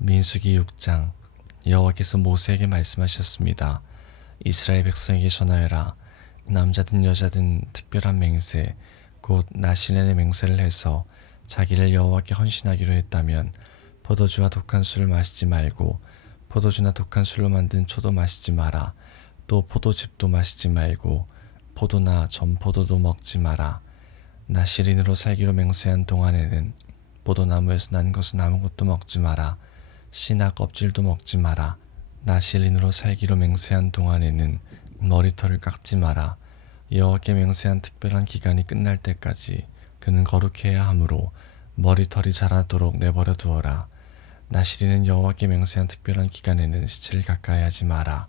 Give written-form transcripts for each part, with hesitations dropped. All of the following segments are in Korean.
민수기 6장. 여호와께서 모세에게 말씀하셨습니다. 이스라엘 백성에게 전하여라. 남자든 여자든 특별한 맹세 곧 나시렌의 맹세를 해서 자기를 여호와께 헌신하기로 했다면 포도주와 독한 술을 마시지 말고 포도주나 독한 술로 만든 초도 마시지 마라. 또 포도즙도 마시지 말고 포도나 전포도도 먹지 마라. 나시린으로 살기로 맹세한 동안에는 포도나무에서 난 것은 아무것도 먹지 마라. 씨나 껍질도 먹지 마라. 나시린으로 살기로 맹세한 동안에는 머리털을 깎지 마라. 여호와께 맹세한 특별한 기간이 끝날 때까지 그는 거룩해야 하므로 머리털이 자라도록 내버려 두어라. 나시린은 여호와께 맹세한 특별한 기간에는 시체를 가까이 하지 마라.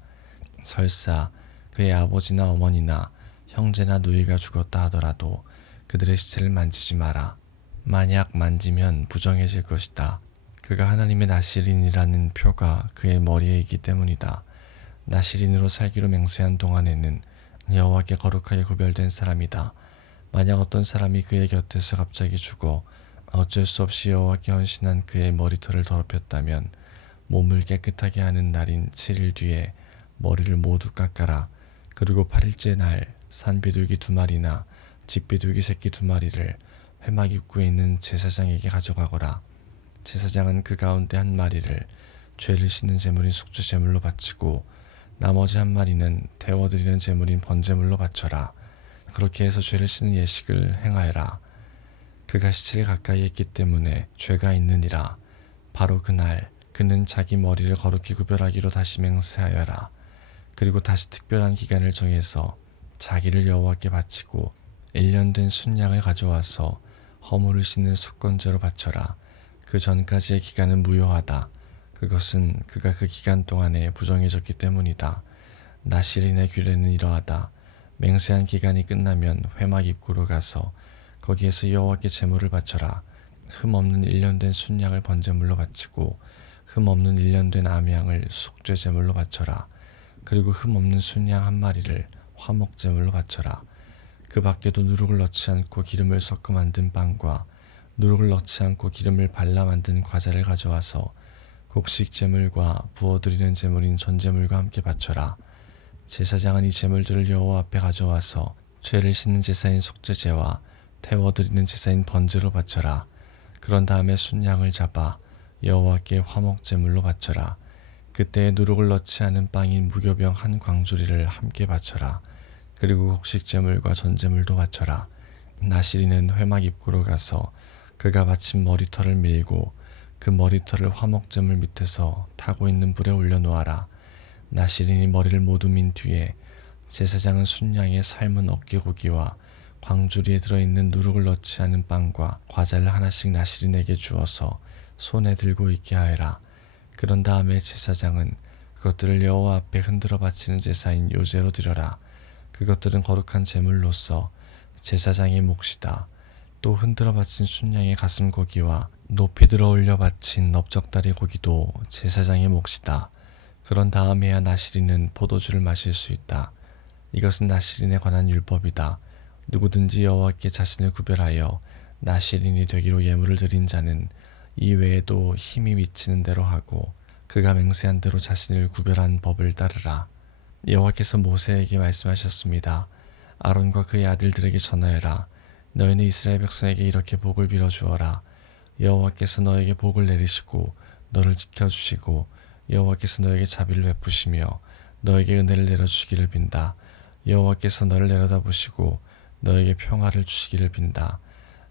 설사 그의 아버지나 어머니나 형제나 누이가 죽었다 하더라도 그들의 시체를 만지지 마라. 만약 만지면 부정해질 것이다. 그가 하나님의 나시린이라는 표가 그의 머리에 있기 때문이다. 나시린으로 살기로 맹세한 동안에는 여호와께 거룩하게 구별된 사람이다. 만약 어떤 사람이 그의 곁에서 갑자기 죽어 어쩔 수 없이 여호와께 헌신한 그의 머리털을 더럽혔다면 몸을 깨끗하게 하는 날인 7일 뒤에 머리를 모두 깎아라. 그리고 8일째 날 산비둘기 2마리나 집비둘기 새끼 2마리를 회막 입구에 있는 제사장에게 가져가거라. 제사장은 그 가운데 한 마리를 죄를 씻는 제물인 속죄 제물로 바치고 나머지 한 마리는 태워드리는 제물인 번제물로 바쳐라. 그렇게 해서 죄를 씻는 예식을 행하여라. 그가 시체를 가까이 했기 때문에 죄가 있느니라. 바로 그날 그는 자기 머리를 거룩히 구별하기로 다시 맹세하여라. 그리고 다시 특별한 기간을 정해서 자기를 여호와께 바치고 1년 된 순양을 가져와서 허물을 씻는 속건제로 바쳐라. 그 전까지의 기간은 무효하다. 그것은 그가 그 기간 동안에 부정해졌기 때문이다. 나시린의 규례는 이러하다. 맹세한 기간이 끝나면 회막 입구로 가서 거기에서 여호와께 제물을 바쳐라. 흠 없는 1년 된 순양을 번제물로 바치고 흠 없는 1년 된 암양을 속죄 제물로 바쳐라. 그리고 흠 없는 순양 한 마리를 화목 제물로 바쳐라. 그 밖에도 누룩을 넣지 않고 기름을 섞어 만든 빵과 누룩을 넣지 않고 기름을 발라 만든 과자를 가져와서 곡식 제물과 부어드리는 제물인 전제물과 함께 바쳐라. 제사장은 이 제물들을 여호와 앞에 가져와서 죄를 씻는 제사인 속죄제와 태워드리는 제사인 번제로 바쳐라. 그런 다음에 순양을 잡아 여호와께 화목 제물로 바쳐라. 그때에 누룩을 넣지 않은 빵인 무교병 한 광주리를 함께 바쳐라. 그리고 곡식 제물과 전제물도 바쳐라. 나시린은 회막 입구로 가서 그가 바친 머리털을 밀고 그 머리털을 화목제물 밑에서 타고 있는 불에 올려놓아라. 나시린이 머리를 모두 민 뒤에 제사장은 순양의 삶은 어깨고기와 광주리에 들어있는 누룩을 넣지 않은 빵과 과자를 하나씩 나시린에게 주어서 손에 들고 있게 하여라. 그런 다음에 제사장은 그것들을 여호와 앞에 흔들어 바치는 제사인 요제로 드려라. 그것들은 거룩한 제물로서 제사장의 몫이다. 또 흔들어 바친 순양의 가슴 고기와 높이 들어 올려 바친 넓적다리 고기도 제사장의 몫이다. 그런 다음에야 나시린은 포도주를 마실 수 있다. 이것은 나시린에 관한 율법이다. 누구든지 여호와께 자신을 구별하여 나시린이 되기로 예물을 드린 자는 이외에도 힘이 미치는 대로 하고 그가 맹세한 대로 자신을 구별한 법을 따르라. 여호와께서 모세에게 말씀하셨습니다. 아론과 그의 아들들에게 전하여라. 너희는 이스라엘 백성에게 이렇게 복을 빌어주어라. 여호와께서 너에게 복을 내리시고 너를 지켜주시고 여호와께서 너에게 자비를 베푸시며 너에게 은혜를 내려주시기를 빈다. 여호와께서 너를 내려다보시고 너에게 평화를 주시기를 빈다.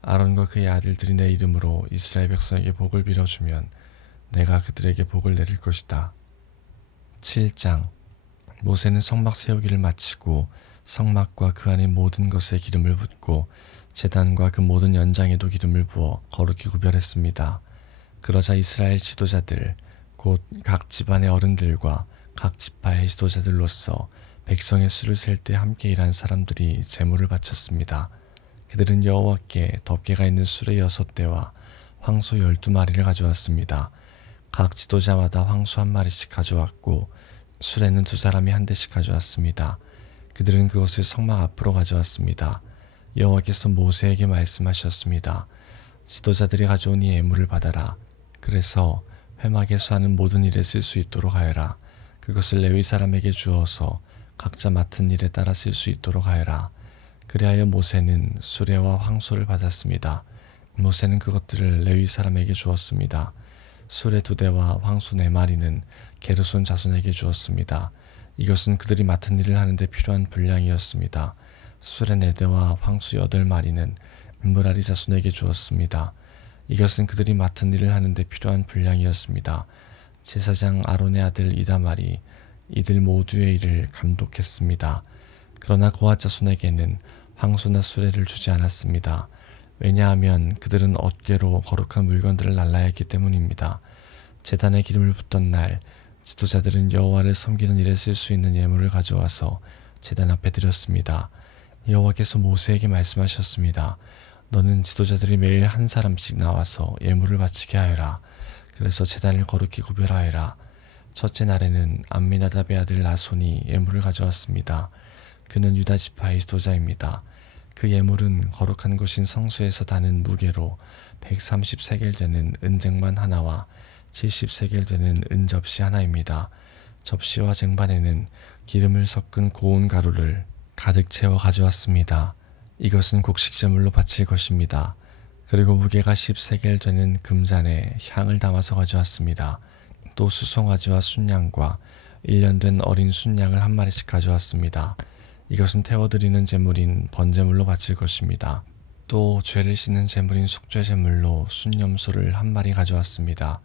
아론과 그의 아들들이 내 이름으로 이스라엘 백성에게 복을 빌어주면 내가 그들에게 복을 내릴 것이다. 7장. 모세는 성막 세우기를 마치고 성막과 그 안의 모든 것에 기름을 붓고 제단과 그 모든 연장에도 기름을 부어 거룩히 구별했습니다. 그러자 이스라엘 지도자들 곧 각 집안의 어른들과 각 지파의 지도자들로서 백성의 수를 셀 때 함께 일한 사람들이 제물을 바쳤습니다. 그들은 여호와께 덮개가 있는 수레 6대와 황소 12마리를 가져왔습니다. 각 지도자마다 황소 1마리씩 가져왔고 수레는 2사람이 한 대씩 가져왔습니다. 그들은 그것을 성막 앞으로 가져왔습니다. 여호와께서 모세에게 말씀하셨습니다. 지도자들이 가져온 이 예물을 받아라. 그래서 회막에서 하는 모든 일에 쓸 수 있도록 하여라. 그것을 레위 사람에게 주어서 각자 맡은 일에 따라 쓸 수 있도록 하여라. 그리하여 모세는 수레와 황소를 받았습니다. 모세는 그것들을 레위 사람에게 주었습니다. 수레 2대와 황소 4마리는 게르손 자손에게 주었습니다. 이것은 그들이 맡은 일을 하는데 필요한 분량이었습니다. 수레 4대와 황소 8마리는 므라리 자손에게 주었습니다. 이것은 그들이 맡은 일을 하는데 필요한 분량이었습니다. 제사장 아론의 아들 이다말이 이들 모두의 일을 감독했습니다. 그러나 고핫 자손에게는 황소나 수레를 주지 않았습니다. 왜냐하면 그들은 어깨로 거룩한 물건들을 날라야 했기 때문입니다. 제단에 기름을 붓던 날 지도자들은 여호와를 섬기는 일에 쓸 수 있는 예물을 가져와서 제단 앞에 드렸습니다. 여호와께서 모세에게 말씀하셨습니다. 너는 지도자들이 매일 한 사람씩 나와서 예물을 바치게 하여라. 그래서 제단을 거룩히 구별하여라. 첫째 날에는 암미나답의 아들 나손이 예물을 가져왔습니다. 그는 유다 지파의 지도자입니다. 그 예물은 거룩한 곳인 성소에서 다는 무게로 130세겔 되는 은쟁반 하나와 70세겔 되는 은접시 하나입니다. 접시와 쟁반에는 기름을 섞은 고운 가루를 가득 채워 가져왔습니다. 이것은 곡식제물로 바칠 것입니다. 그리고 무게가 10세겔 되는 금잔에 향을 담아서 가져왔습니다. 또 수송아지와 순양과 1년 된 어린 순양을 한 마리씩 가져왔습니다. 이것은 태워드리는 제물인 번제물로 바칠 것입니다. 또 죄를 씻는 제물인 숙죄제물로 순염소를 한 마리 가져왔습니다.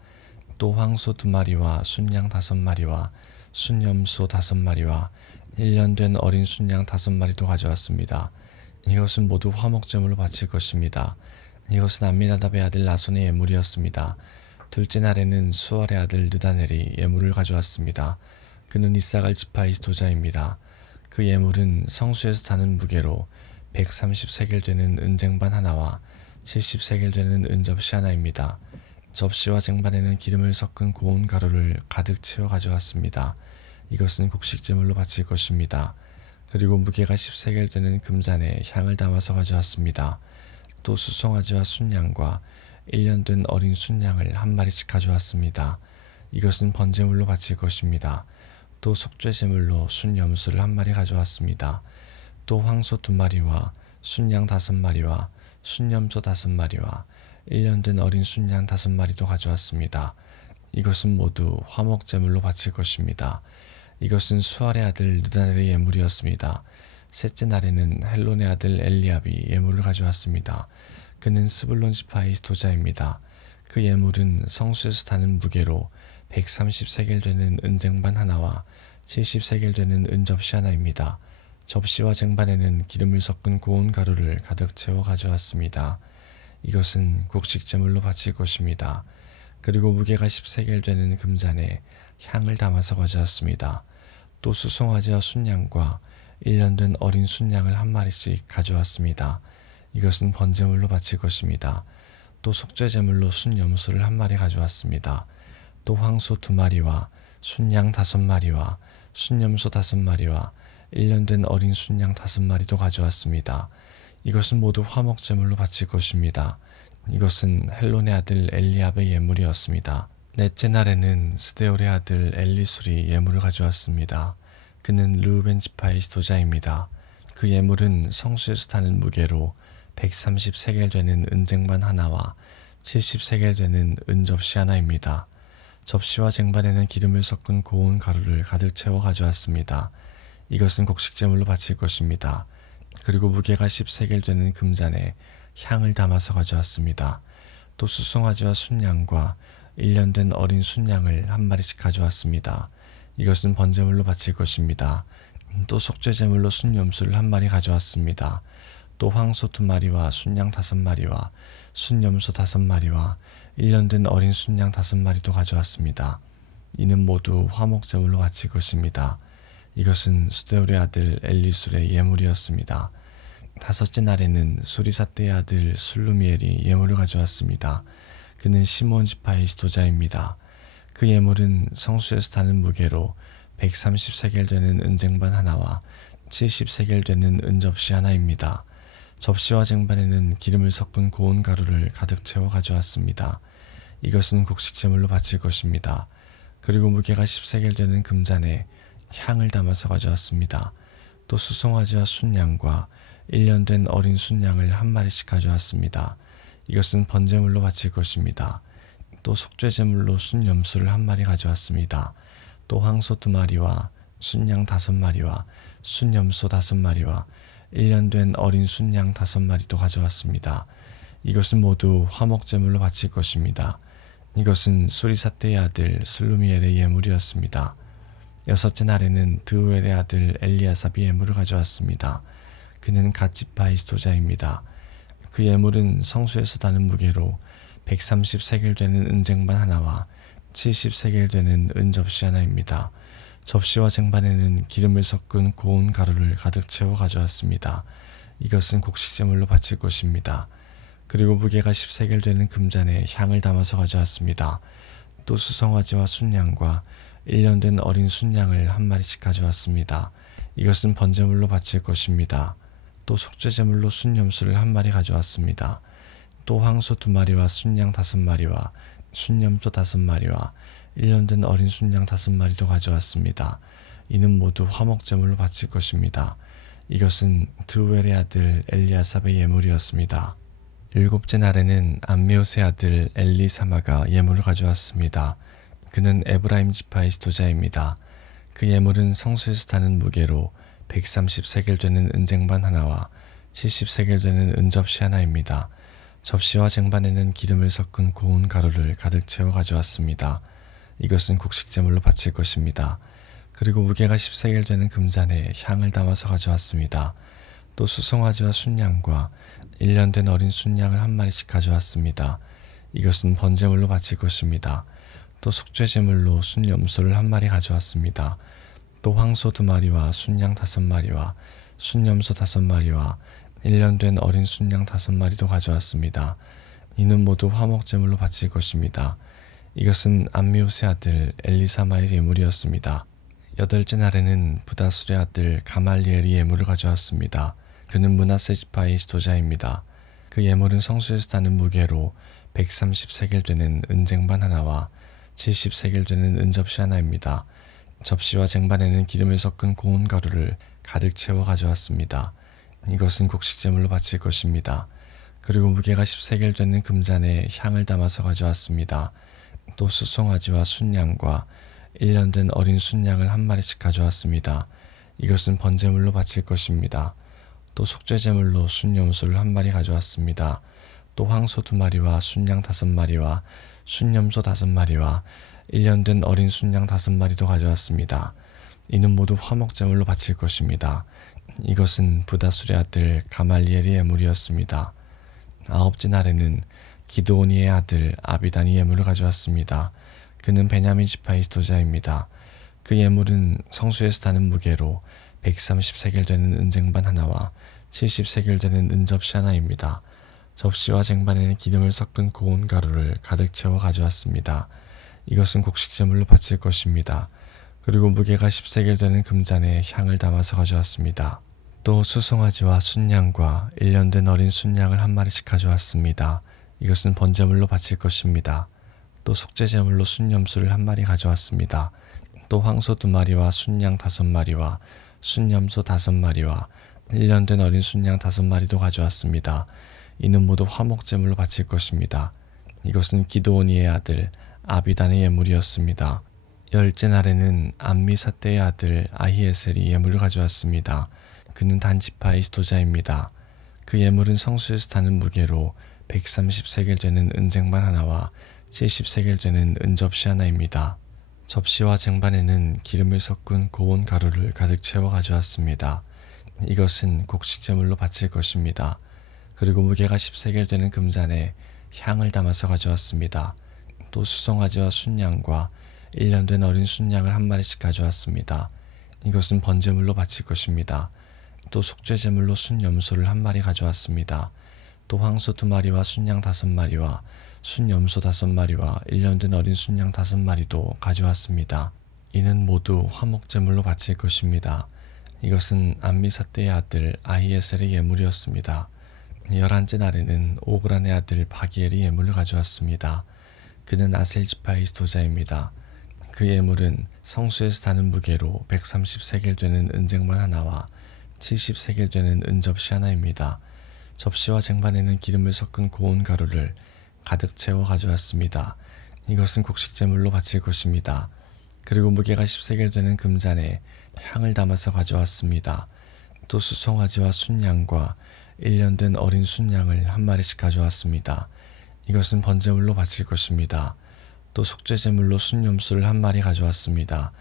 또 황소 2마리와 순양 5마리와 순염소 5마리와 1년 된 어린 순양 5마리도 가져왔습니다. 이것은 모두 화목제물로 바칠 것입니다. 이것은 암미나답의 아들 나손의 예물이었습니다. 둘째 날에는 수월의 아들 느다넬이 예물을 가져왔습니다. 그는 이사갈 지파의 지도자입니다. 그 예물은 성수에서 다는 무게로 130세겔 되는 은쟁반 하나와 70세겔 되는 은접시 하나입니다. 접시와 쟁반에는 기름을 섞은 고운 가루를 가득 채워 가져왔습니다. 이것은 곡식제물로 바칠 것입니다. 그리고 무게가 10세겔 되는 금잔에 향을 담아서 가져왔습니다. 또 수송아지와 순양과 1년 된 어린 순양을 한 마리씩 가져왔습니다. 이것은 번제물로 바칠 것입니다. 또 속죄제물로 순염소를 한 마리 가져왔습니다. 또 황소 2마리와 순양 5마리와 순염소 5마리와 1년 된 어린 순양 5마리도 가져왔습니다. 이것은 모두 화목제물로 바칠 것입니다. 이것은 수알의 아들 느다넬의 예물이었습니다. 셋째 날에는 헬론의 아들 엘리압이 예물을 가져왔습니다. 그는 스불론 지파의 지도자입니다. 그 예물은 성수에서 다는 무게로 130세겔 되는 은쟁반 하나와 70세겔 되는 은접시 하나입니다. 접시와 쟁반에는 기름을 섞은 고운 가루를 가득 채워 가져왔습니다. 이것은 곡식제물로 바칠 것입니다. 그리고 무게가 10세겔 되는 금잔에 향을 담아서 가져왔습니다. 또 수송아지와 순양과 1년 된 어린 순양을 한 마리씩 가져왔습니다. 이것은 번제물로 바칠 것입니다. 또 속죄제물로 순염소를 한 마리 가져왔습니다. 또 황소 2마리와 순양 5마리와 순염소 5마리와 1년 된 어린 순양 5마리도 가져왔습니다. 이것은 모두 화목제물로 바칠 것입니다. 이것은 헬론의 아들 엘리압의 예물이었습니다. 넷째 날에는 스데올의 아들 엘리술이 예물을 가져왔습니다. 그는 르우벤 지파의 지도자입니다. 그 예물은 성수에서 다는 무게로 130세겔 되는 은쟁반 하나와 70세겔 되는 은접시 하나입니다. 접시와 쟁반에는 기름을 섞은 고운 가루를 가득 채워 가져왔습니다. 이것은 곡식제물로 바칠 것입니다. 그리고 무게가 10세겔 되는 금잔에 향을 담아서 가져왔습니다. 또 수송아지와 순양과 1년 된 어린 순양을 한 마리씩 가져왔습니다. 이것은 번제물로 바칠 것입니다. 또 속죄제물로 순염소를 한 마리 가져왔습니다. 또 황소 2마리와 순양 5마리와 순염소 5마리와 1년 된 어린 순양 5마리도 가져왔습니다. 이는 모두 화목제물로 바칠 것입니다. 이것은 수데올의 아들 엘리술의 예물이었습니다. 다섯째 날에는 수리사떼의 아들 술루미엘이 예물을 가져왔습니다. 그는 시므온 지파의 지도자입니다. 그 예물은 성수에서 다는 무게로 130세겔 되는 은쟁반 하나와 70세겔 되는 은접시 하나입니다. 접시와 쟁반에는 기름을 섞은 고운 가루를 가득 채워 가져왔습니다. 이것은 곡식제물로 바칠 것입니다. 그리고 무게가 10세겔 되는 금잔에 향을 담아서 가져왔습니다. 또 수송아지와 순양과 1년 된 어린 순양을 한 마리씩 가져왔습니다. 이것은 번제물로 바칠 것입니다. 또 속죄제물로 순염소를 한 마리 가져왔습니다. 또 황소 2마리와 순양 5마리와 순염소 5마리와 1년 된 어린 순양 5마리도 가져왔습니다. 이것은 모두 화목제물로 바칠 것입니다. 이것은 수리사떼의 아들 슬루미엘의 예물이었습니다. 여섯째 날에는 드우엘의 아들 엘리아삽이 예물을 가져왔습니다. 그는 갓지파의 지도자입니다. 그 예물은 성소에서 다는 무게로 130세겔 되는 은쟁반 하나와 70세겔 되는 은접시 하나입니다. 접시와 쟁반에는 기름을 섞은 고운 가루를 가득 채워 가져왔습니다. 이것은 곡식제물로 바칠 것입니다. 그리고 무게가 10세겔 되는 금잔에 향을 담아서 가져왔습니다. 또 수송아지와 순양과 1년 된 어린 순양을 한 마리씩 가져왔습니다. 이것은 번제물로 바칠 것입니다. 또 속죄제물로 순염소를 한 마리 가져왔습니다. 또 황소 2마리와 순양 5마리와 순염소 5마리와 1년 된 어린 순양 5마리도 가져왔습니다. 이는 모두 화목제물로 바칠 것입니다. 이것은 드우엘의 아들 엘리아삽의 예물이었습니다. 7째 날에는 암미옷의 아들 엘리사마가 예물을 가져왔습니다. 그는 에브라임 지파의 지도자입니다. 그 예물은 성소에서 다는 무게로 130세겔 되는 은쟁반 하나와 70세겔 되는 은접시 하나입니다. 접시와 쟁반에는 기름을 섞은 고운 가루를 가득 채워 가져왔습니다. 이것은 곡식제물로 바칠 것입니다. 그리고 무게가 10세겔 되는 금잔에 향을 담아서 가져왔습니다. 또 수송아지와 순양과 1년 된 어린 순양을 한 마리씩 가져왔습니다. 이것은 번제물로 바칠 것입니다. 또 속죄제물로 순염소를 한 마리 가져왔습니다. 또 황소 2마리와 순양 5마리와 순염소 5마리와 1년 된 어린 순양 5마리도 가져왔습니다. 이는 모두 화목제물로 바칠 것입니다. 이것은 암미옷의 아들 엘리사마의 예물이었습니다. 8째 날에는 부다술의 아들 가말리엘이 예물을 가져왔습니다. 그는 므낫세 지파의 지도자입니다. 그 예물은 성소에서 다는 무게로 130세겔 되는 은쟁반 하나와 70세겔 되는 은접시 하나입니다. 접시와 쟁반에는 기름을 섞은 고운 가루를 가득 채워 가져왔습니다. 이것은 곡식제물로 바칠 것입니다. 그리고 무게가 10세겔 되는 금잔에 향을 담아서 가져왔습니다. 또 수송아지와 순양과 1년 된 어린 순양을 한 마리씩 가져왔습니다. 이것은 번제물로 바칠 것입니다. 또 속죄제물로 순염소를 한 마리 가져왔습니다. 또 황소 2마리와 순양 5마리와 순염소 5마리와 1년 된 어린 순양 5마리도 가져왔습니다. 이는 모두 화목제물로 바칠 것입니다. 이것은 부다술의 아들 가말리엘의 예물이었습니다. 9째 날에는 기드오니의 아들 아비단이 예물을 가져왔습니다. 그는 베냐민 지파의 지도자입니다. 그 예물은 성소에서 다는 무게로 130세겔 되는 은쟁반 하나와 70세겔 되는 은접시 하나입니다. 접시와 쟁반에는 기름을 섞은 고운 가루를 가득 채워 가져왔습니다. 이것은 곡식제물로 바칠 것입니다. 그리고 무게가 10세겔 되는 금잔에 향을 담아서 가져왔습니다. 또 수송아지와 순양과 1년 된 어린 순양을 한 마리씩 가져왔습니다. 이것은 번제물로 바칠 것입니다. 또 속죄제물로 순염소를 한 마리 가져왔습니다. 또 황소 2마리와 순양 5마리와 순염소 5마리와 1년 된 어린 순양 5마리도 가져왔습니다. 이는 모두 화목제물로 바칠 것입니다. 이것은 기드오니의 아들 아비단의 예물이었습니다. 10째 날에는 암미사떼의 아들 아히에셀이 예물을 가져왔습니다. 그는 단지파의 지도자입니다. 그 예물은 성소에서 다는 무게로 130세겔 되는 은쟁반 하나와 70세겔 되는 은접시 하나입니다. 접시와 쟁반에는 기름을 섞은 고운 가루를 가득 채워 가져왔습니다. 이것은 곡식제물로 바칠 것입니다. 그리고 무게가 10세겔 되는 금잔에 향을 담아서 가져왔습니다. 또 수송아지와 순양과 1년 된 어린 순양을 한 마리씩 가져왔습니다. 이것은 번제물로 바칠 것입니다. 또 속죄제물로 순염소를 한 마리 가져왔습니다. 또 황소 2마리와 순양 5마리와 순염소 5마리와 1년 된 어린 순양 5마리도 가져왔습니다. 이는 모두 화목제물로 바칠 것입니다. 이것은 암미사떼의 아들 아히에셀의 예물이었습니다. 11째 날에는 오그란의 아들 바기엘이 예물을 가져왔습니다. 그는 아셀 지파의 지도자입니다. 그 예물은 성소에서 다는 무게로 130세겔 되는 은쟁반 하나와 70세겔 되는 은접시 하나입니다. 접시와 쟁반에는 기름을 섞은 고운 가루를 가득 채워 가져왔습니다. 이것은 곡식제물로 바칠 것입니다. 그리고 무게가 10세겔 되는 금잔에 향을 담아서 가져왔습니다. 또 수송아지와 순양과 1년 된 어린 순양을 한 마리씩 가져왔습니다. 이것은 번제물로 바칠 것입니다. 또 속죄제물로 순염소를 한 마리 가져왔습니다.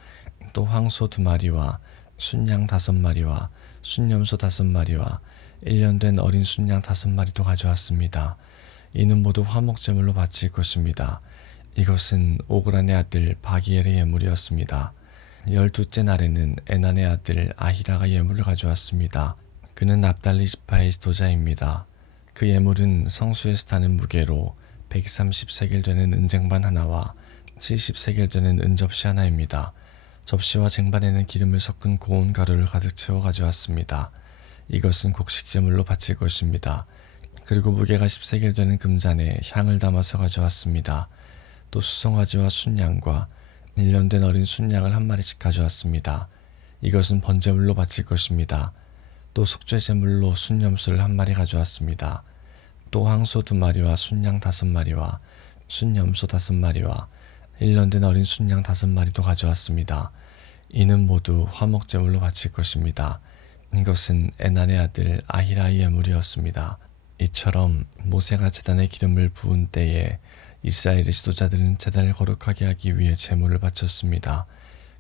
또 황소 2마리와 순양 5마리와 순염소 5마리와 1년 된 어린 순양 5마리도 가져왔습니다. 이는 모두 화목제물로 바칠 것입니다. 이것은 오그란의 아들 바기엘의 예물이었습니다. 12째 날에는 에난의 아들 아히라가 예물을 가져왔습니다. 그는 납달리 지파의 지도자입니다. 그 예물은 성소에서 다는 무게로 130세겔 되는 은쟁반 하나와 70세겔 되는 은접시 하나입니다. 접시와 쟁반에는 기름을 섞은 고운 가루를 가득 채워 가져왔습니다. 이것은 곡식제물로 바칠 것입니다. 그리고 무게가 10세겔 되는 금잔에 향을 담아서 가져왔습니다. 또 수송아지와 순양과 1년 된 어린 순양을 한 마리씩 가져왔습니다. 이것은 번제물로 바칠 것입니다. 또 속죄제물로 순염소를 한 마리 가져왔습니다. 또 황소 2마리와 순양 5마리와 순염소 5마리와 1년 된 어린 순양 5마리도 가져왔습니다. 이는 모두 화목제물로 바칠 것입니다. 이것은 에난의 아들 아히라의 예물이었습니다. 이처럼 모세가 제단에 기름을 부은 때에 이스라엘의 지도자들은 제단을 거룩하게 하기 위해 제물을 바쳤습니다.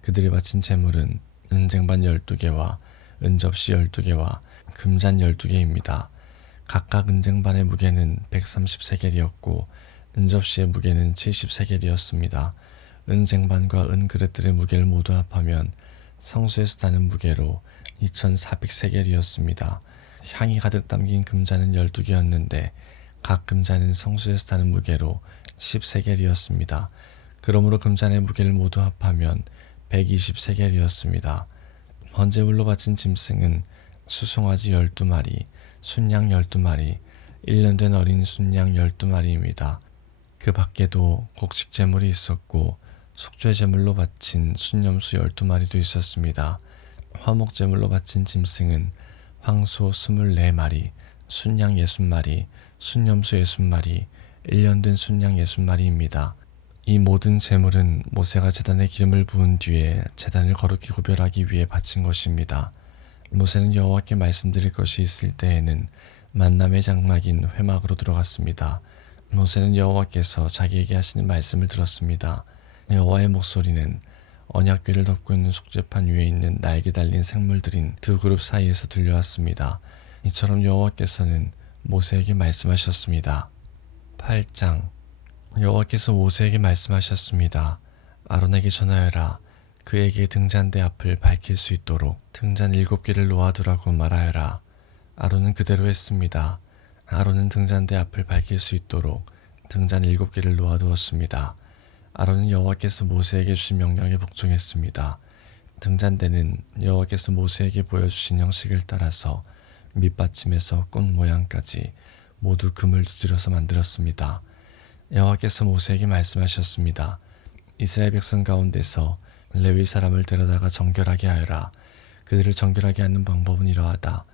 그들이 바친 제물은 은쟁반 12개와 은접시 12개와 금잔 12개입니다. 각각 은쟁반의 무게는 130세겔이었고 은접시의 무게는 70세겔이었습니다. 은쟁반과 은그릇들의 무게를 모두 합하면 성소에서 다는 무게로 2400세겔이었습니다. 향이 가득 담긴 금잔은 12개였는데 각 금잔은 성소에서 다는 무게로 10세겔이었습니다. 그러므로 금잔의 무게를 모두 합하면 120세겔이었습니다. 번제물로 바친 짐승은 수송아지 12마리, 순양 12마리, 1년 된 어린 순양 12마리입니다. 그 밖에도 곡식제물이 있었고 속죄제물로 바친 순염소 12마리도 있었습니다. 화목제물로 바친 짐승은 황소 24마리, 순양 60마리, 순염소 60마리, 1년 된 순양 60마리입니다. 이 모든 제물은 모세가 제단에 기름을 부은 뒤에 제단을 거룩히 구별하기 위해 바친 것입니다. 모세는 여호와께 말씀드릴 것이 있을 때에는 만남의 장막인 회막으로 들어갔습니다. 모세는 여호와께서 자기에게 하시는 말씀을 들었습니다. 여호와의 목소리는 언약궤를 덮고 있는 속죄판 위에 있는 날개 달린 생물들인 두 그룹 사이에서 들려왔습니다. 이처럼 여호와께서는 모세에게 말씀하셨습니다. 8장 여호와께서 모세에게 말씀하셨습니다. 아론에게 전하여라. 그에게 등잔대 앞을 밝힐 수 있도록 등잔 7개를 놓아두라고 말하여라. 아론은 그대로 했습니다. 아론은 등잔대 앞을 밝힐 수 있도록 등잔 7개를 놓아두었습니다. 아론은 여호와께서 모세에게 주신 명령에 복종했습니다. 등잔대는 여호와께서 모세에게 보여주신 형식을 따라서 밑받침에서 꽃 모양까지 모두 금을 두드려서 만들었습니다. 여호와께서 모세에게 말씀하셨습니다. 이스라엘 백성 가운데서 레위 사람을 데려다가 정결하게 하여라. 그들을 정결하게 하는 방법은 이러하다.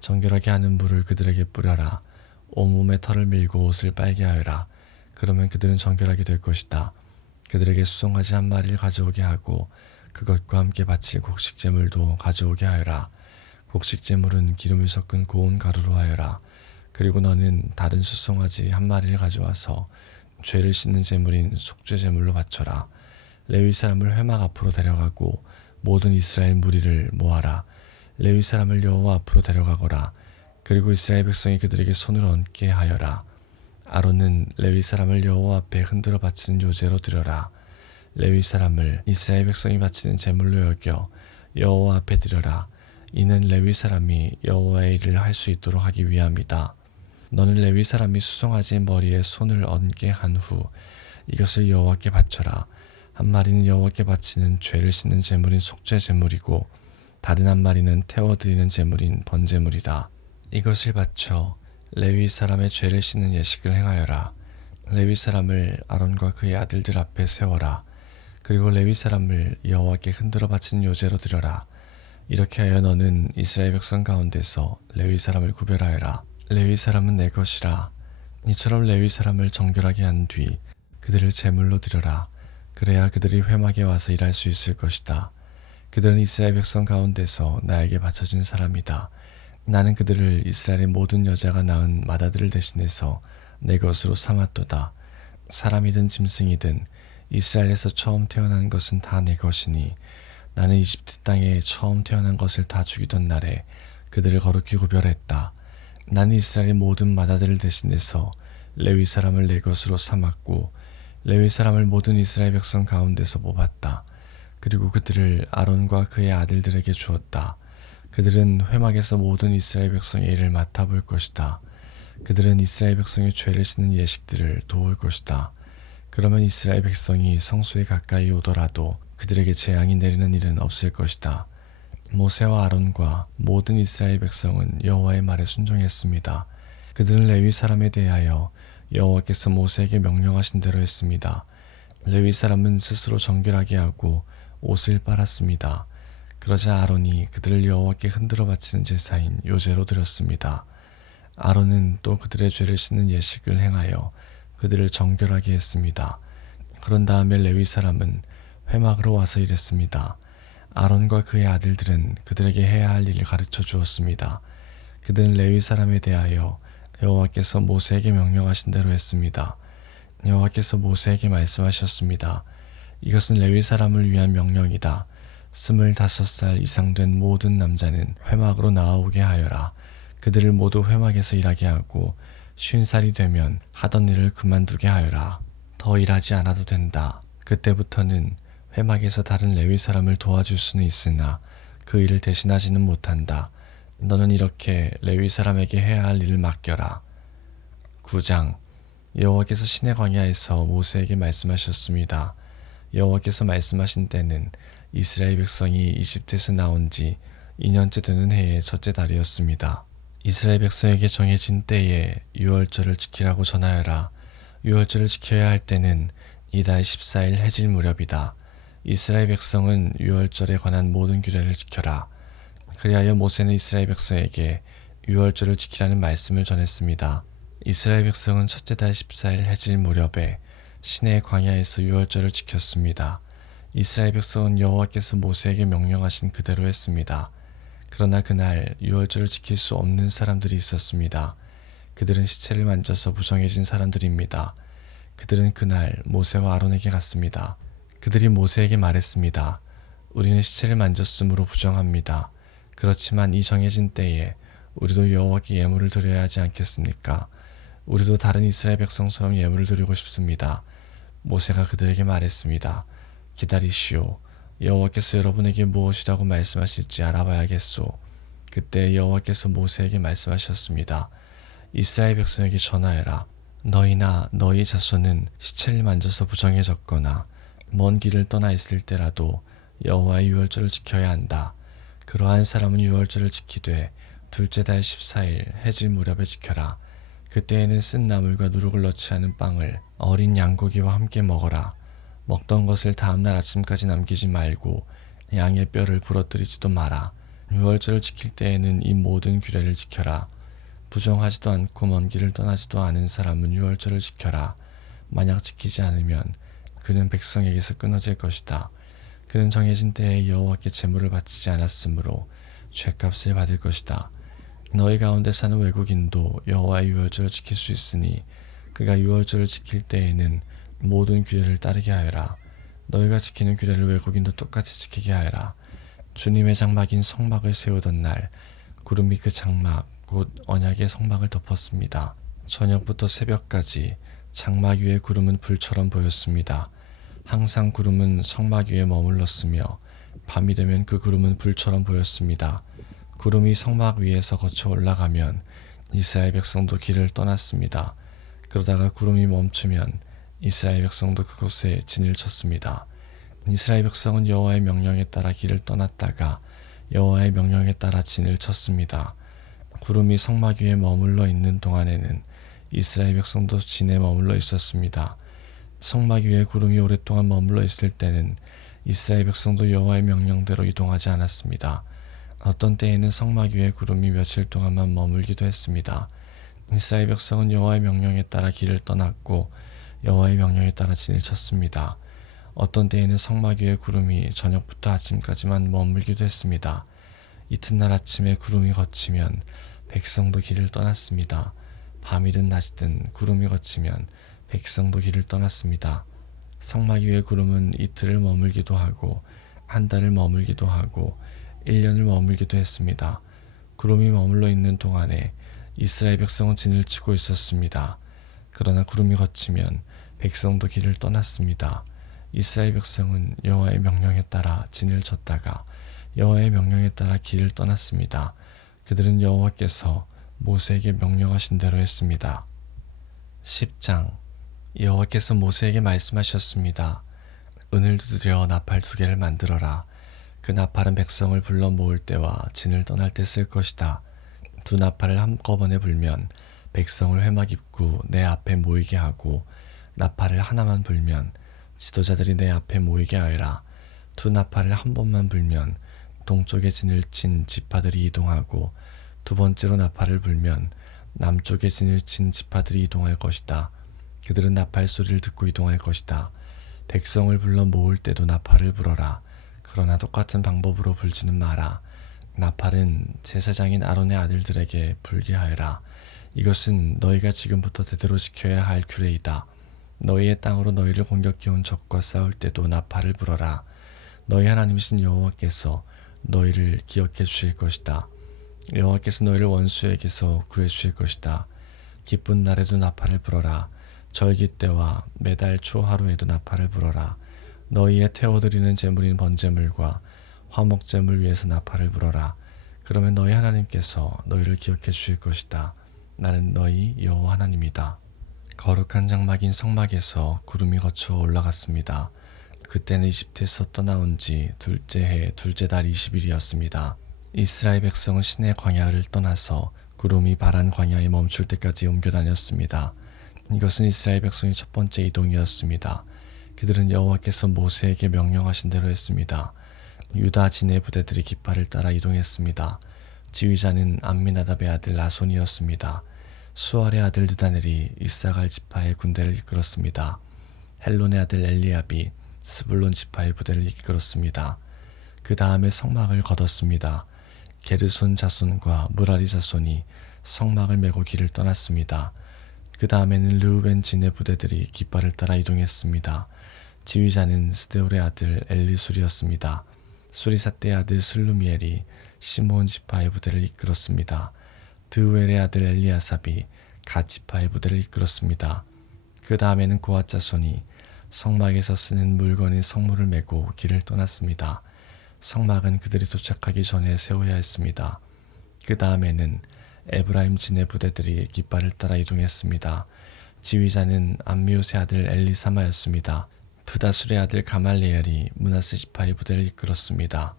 정결하게 하는 물을 그들에게 뿌려라. 온몸에 털을 밀고 옷을 빨게 하여라. 그러면 그들은 정결하게 될 것이다. 그들에게 수송아지 한 마리를 가져오게 하고 그것과 함께 바칠 곡식제물도 가져오게 하여라. 곡식제물은 기름을 섞은 고운 가루로 하여라. 그리고 너는 다른 수송아지 한 마리를 가져와서 죄를 씻는 제물인 속죄제물로 바쳐라. 레위 사람을 회막 앞으로 데려가고 모든 이스라엘 무리를 모아라. 레위 사람을 여호와 앞으로 데려가거라. 그리고 이스라엘 백성이 그들에게 손을 얹게 하여라. 아론은 레위 사람을 여호와 앞에 흔들어 바치는 요제로 드려라. 레위 사람을 이스라엘 백성이 바치는 제물로 여겨 여호와 앞에 드려라. 이는 레위 사람이 여호와의 일을 할 수 있도록 하기 위함이다. 너는 레위 사람이 수송아지 머리에 손을 얹게 한 후 이것을 여호와께 바쳐라. 한 마리는 여호와께 바치는 죄를 씻는 제물인 속죄 제물이고 다른 한 마리는 태워드리는 제물인 번제물이다. 이것을 바쳐 레위 사람의 죄를 씻는 예식을 행하여라. 레위 사람을 아론과 그의 아들들 앞에 세워라. 그리고 레위 사람을 여호와께 흔들어 바친 요제로 드려라. 이렇게 하여 너는 이스라엘 백성 가운데서 레위 사람을 구별하여라. 레위 사람은 내 것이라. 이처럼 레위 사람을 정결하게 한 뒤 그들을 제물로 드려라. 그래야 그들이 회막에 와서 일할 수 있을 것이다. 그들은 이스라엘 백성 가운데서 나에게 바쳐진 사람이다. 나는 그들을 이스라엘의 모든 여자가 낳은 맏아들을 대신해서 내 것으로 삼았도다. 사람이든 짐승이든 이스라엘에서 처음 태어난 것은 다 내 것이니 나는 이집트 땅에 처음 태어난 것을 다 죽이던 날에 그들을 거룩히 구별했다. 나는 이스라엘의 모든 맏아들을 대신해서 레위 사람을 내 것으로 삼았고 레위 사람을 모든 이스라엘 백성 가운데서 뽑았다. 그리고 그들을 아론과 그의 아들들에게 주었다. 그들은 회막에서 모든 이스라엘 백성의 일을 맡아볼 것이다. 그들은 이스라엘 백성의 죄를 씻는 예식들을 도울 것이다. 그러면 이스라엘 백성이 성소에 가까이 오더라도 그들에게 재앙이 내리는 일은 없을 것이다. 모세와 아론과 모든 이스라엘 백성은 여호와의 말에 순종했습니다. 그들은 레위 사람에 대하여 여호와께서 모세에게 명령하신 대로 했습니다. 레위 사람은 스스로 정결하게 하고 옷을 빨았습니다. 그러자 아론이 그들을 여호와께 흔들어 바치는 제사인 요제로 드렸습니다. 아론은 또 그들의 죄를 씻는 예식을 행하여 그들을 정결하게 했습니다. 그런 다음에 레위 사람은 회막으로 와서 일했습니다. 아론과 그의 아들들은 그들에게 해야 할 일을 가르쳐 주었습니다. 그들은 레위 사람에 대하여 여호와께서 모세에게 명령하신 대로 했습니다. 여호와께서 모세에게 말씀하셨습니다. 이것은 레위 사람을 위한 명령이다. 25살 이상 된 모든 남자는 회막으로 나아오게 하여라. 그들을 모두 회막에서 일하게 하고 50살이 되면 하던 일을 그만두게 하여라. 더 일하지 않아도 된다. 그때부터는 회막에서 다른 레위 사람을 도와줄 수는 있으나 그 일을 대신하지는 못한다. 너는 이렇게 레위 사람에게 해야 할 일을 맡겨라. 9장. 여호와께서 시내 광야에서 모세에게 말씀하셨습니다. 여호와께서 말씀하신 때는 이스라엘 백성이 이집트에서 나온 지 2년째 되는 해의 첫째 달이었습니다. 이스라엘 백성에게 정해진 때에 유월절을 지키라고 전하여라. 유월절을 지켜야 할 때는 이달 14일 해질 무렵이다. 이스라엘 백성은 유월절에 관한 모든 규례를 지켜라. 그리하여 모세는 이스라엘 백성에게 유월절을 지키라는 말씀을 전했습니다. 이스라엘 백성은 첫째 달 14일 해질 무렵에 시내 광야에서 유월절을 지켰습니다. 이스라엘 백성은 여호와께서 모세에게 명령하신 그대로 했습니다. 그러나 그날 유월절을 지킬 수 없는 사람들이 있었습니다. 그들은 시체를 만져서 부정해진 사람들입니다. 그들은 그날 모세와 아론에게 갔습니다. 그들이 모세에게 말했습니다. 우리는 시체를 만졌으므로 부정합니다. 그렇지만 이 정해진 때에 우리도 여호와께 예물을 드려야 하지 않겠습니까? 우리도 다른 이스라엘 백성처럼 예물을 드리고 싶습니다. 모세가 그들에게 말했습니다. 기다리시오. 여호와께서 여러분에게 무엇이라고 말씀하실지 알아봐야겠소. 그때 여호와께서 모세에게 말씀하셨습니다. 이스라엘 백성에게 전하여라. 너희나 너희 자손은 시체를 만져서 부정해졌거나 먼 길을 떠나 있을 때라도 여호와의 유월절을 지켜야 한다. 그러한 사람은 유월절을 지키되 둘째 달 14일 해질 무렵에 지켜라. 그때에는 쓴 나물과 누룩을 넣지 않은 빵을 어린 양고기와 함께 먹어라. 먹던 것을 다음날 아침까지 남기지 말고 양의 뼈를 부러뜨리지도 마라. 유월절을 지킬 때에는 이 모든 규례를 지켜라. 부정하지도 않고 먼 길을 떠나지도 않은 사람은 유월절을 지켜라. 만약 지키지 않으면 그는 백성에게서 끊어질 것이다. 그는 정해진 때에 여호와께 제물을 바치지 않았으므로 죗값을 받을 것이다. 너희 가운데 사는 외국인도 여호와의 유월절을 지킬 수 있으니 그가 유월절을 지킬 때에는 모든 규례를 따르게 하여라. 너희가 지키는 규례를 외국인도 똑같이 지키게 하여라. 주님의 장막인 성막을 세우던 날 구름이 그 장막 곧 언약의 성막을 덮었습니다. 저녁부터 새벽까지 장막 위에 구름은 불처럼 보였습니다. 항상 구름은 성막 위에 머물렀으며 밤이 되면 그 구름은 불처럼 보였습니다. 구름이 성막 위에서 거쳐 올라가면 이스라엘 백성도 길을 떠났습니다. 그러다가 구름이 멈추면 이스라엘 백성도 그곳에 진을 쳤습니다. 이스라엘 백성은 여호와의 명령에 따라 길을 떠났다가 여호와의 명령에 따라 진을 쳤습니다. 구름이 성막 위에 머물러 있는 동안에는 이스라엘 백성도 진에 머물러 있었습니다. 성막 위에 구름이 오랫동안 머물러 있을 때는 이스라엘 백성도 여호와의 명령대로 이동하지 않았습니다. 어떤 때에는 성막 위에 구름이 며칠 동안만 머물기도 했습니다. 이스라엘 백성은 여호와의 명령에 따라 길을 떠났고 여호와의 명령에 따라 진을 쳤습니다. 어떤 때에는 성막 위에 구름이 저녁부터 아침까지만 머물기도 했습니다. 이튿날 아침에 구름이 걷히면 백성도 길을 떠났습니다. 밤이든 낮이든 구름이 걷히면 백성도 길을 떠났습니다. 성막 위의 구름은 이틀을 머물기도 하고 한 달을 머물기도 하고 1년을 머물기도 했습니다. 구름이 머물러 있는 동안에 이스라엘 백성은 진을 치고 있었습니다. 그러나 구름이 걷히면 백성도 길을 떠났습니다. 이스라엘 백성은 여호와의 명령에 따라 진을 쳤다가 여호와의 명령에 따라 길을 떠났습니다. 그들은 여호와께서 모세에게 명령하신 대로 했습니다. 10장 여호와께서 모세에게 말씀하셨습니다. 은을 두드려 나팔 2개를 만들어라. 그 나팔은 백성을 불러 모을 때와 진을 떠날 때 쓸 것이다. 2 나팔을 한꺼번에 불면 백성을 회막 입구 내 앞에 모이게 하고 나팔을 하나만 불면 지도자들이 내 앞에 모이게 하여라. 2 나팔을 한 번만 불면 동쪽에 진을 친 지파들이 이동하고 2번째로 나팔을 불면 남쪽에 진을 친 지파들이 이동할 것이다. 그들은 나팔 소리를 듣고 이동할 것이다. 백성을 불러 모을 때도 나팔을 불어라. 그러나 똑같은 방법으로 불지는 마라. 나팔은 제사장인 아론의 아들들에게 불게 하여라. 이것은 너희가 지금부터 대대로 지켜야 할 규례이다. 너희의 땅으로 너희를 공격해온 적과 싸울 때도 나팔을 불어라. 너희 하나님이신 여호와께서 너희를 기억해 주실 것이다. 여호와께서 너희를 원수에게서 구해 주실 것이다. 기쁜 날에도 나팔을 불어라. 절기 때와 매달 초 하루에도 나팔을 불어라. 너희의 태워드리는 제물인 번제물과 화목제물 위에서 나팔을 불어라. 그러면 너희 하나님께서 너희를 기억해 주실 것이다. 나는 너희 여호와 하나님이다. 거룩한 장막인 성막에서 구름이 거쳐 올라갔습니다. 그때는 이집트에서 떠나온 지 둘째 해 둘째 달 20일이었습니다. 이스라엘 백성은 시내 광야를 떠나서 구름이 바란 광야에 멈출 때까지 옮겨 다녔습니다. 이것은 이스라엘 백성의 첫 번째 이동이었습니다. 그들은 여호와께서 모세에게 명령하신 대로 했습니다. 유다 진의 부대들이 깃발을 따라 이동했습니다. 지휘자는 암미나답의 아들 나손이었습니다. 수알의 아들 느다넬이 이사갈 지파의 군대를 이끌었습니다. 헬론의 아들 엘리압이 스불론 지파의 부대를 이끌었습니다. 그 다음에 성막을 걷었습니다. 게르손 자손과 무라리 자손이 성막을 메고 길을 떠났습니다. 그 다음에는 르우벤 진의 부대들이 깃발을 따라 이동했습니다. 지휘자는 스데올의 아들 엘리술이었습니다. 수리사떼의 아들 슬루미엘이 시므온 지파의 부대를 이끌었습니다. 드우엘의 아들 엘리아삽이 갓 지파의 부대를 이끌었습니다. 그 다음에는 고앗 자손이 성막에서 쓰는 물건인 성물을 메고 길을 떠났습니다. 성막은 그들이 도착하기 전에 세워야 했습니다. 그 다음에는 에브라임 진의 부대들이 깃발을 따라 이동했습니다. 지휘자는 암미옷의 아들 엘리사마였습니다. 프다술의 아들 가말리엘이 므낫세 지파의 부대를 이끌었습니다.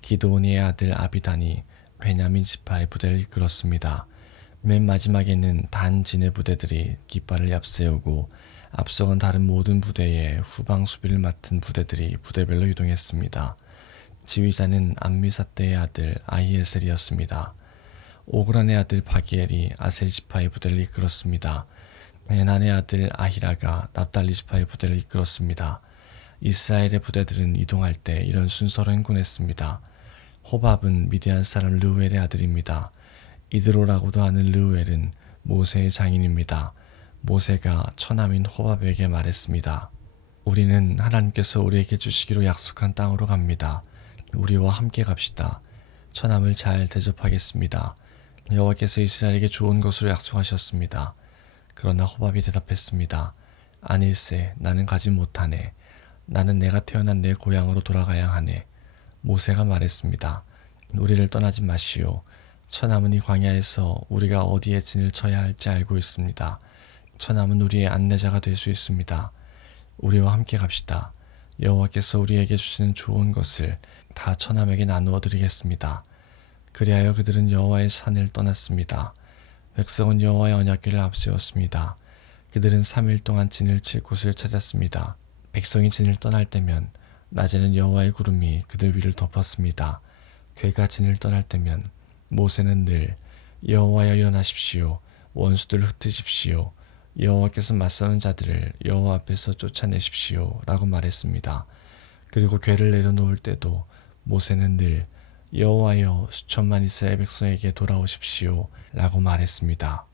기드오니의 아들 아비단이 베냐민 지파의 부대를 이끌었습니다. 맨 마지막에는 단 진의 부대들이 깃발을 앞세우고 앞서간 다른 모든 부대의 후방 수비를 맡은 부대들이 부대별로 이동했습니다. 지휘자는 암미사떼의 아들 아히에셀이었습니다. 오그란의 아들 바기엘이 아셀 지파의 부대를 이끌었습니다. 에난의 아들 아히라가 납달리 지파의 부대를 이끌었습니다. 이스라엘의 부대들은 이동할 때 이런 순서로 행군했습니다. 호밥은 미디안 사람 르우엘의 아들입니다. 이드로라고도 하는 르우엘은 모세의 장인입니다. 모세가 처남인 호밥에게 말했습니다. 우리는 하나님께서 우리에게 주시기로 약속한 땅으로 갑니다. 우리와 함께 갑시다. 처남을 잘 대접하겠습니다. 여호와께서 이스라엘에게 좋은 것으로 약속하셨습니다. 그러나 호밥이 대답했습니다. 아닐세, 나는 가지 못하네. 나는 내가 태어난 내 고향으로 돌아가야 하네. 모세가 말했습니다. 우리를 떠나지 마시오. 처남은 이 광야에서 우리가 어디에 진을 쳐야 할지 알고 있습니다. 처남은 우리의 안내자가 될 수 있습니다. 우리와 함께 갑시다. 여호와께서 우리에게 주시는 좋은 것을 다 처남에게 나누어 드리겠습니다. 그리하여 그들은 여호와의 산을 떠났습니다. 백성은 여호와의 언약궤를 앞세웠습니다. 그들은 3일 동안 진을 칠 곳을 찾았습니다. 백성이 진을 떠날 때면 낮에는 여호와의 구름이 그들 위를 덮었습니다. 궤가 진을 떠날 때면 모세는 늘 여호와여 일어나십시오. 원수들을 흩으십시오. 여호와께서 맞서는 자들을 여호와 앞에서 쫓아내십시오. 라고 말했습니다. 그리고 궤를 내려놓을 때도 모세는 늘 여호와여 수천만 이스라엘 백성에게 돌아오십시오. 라고 말했습니다.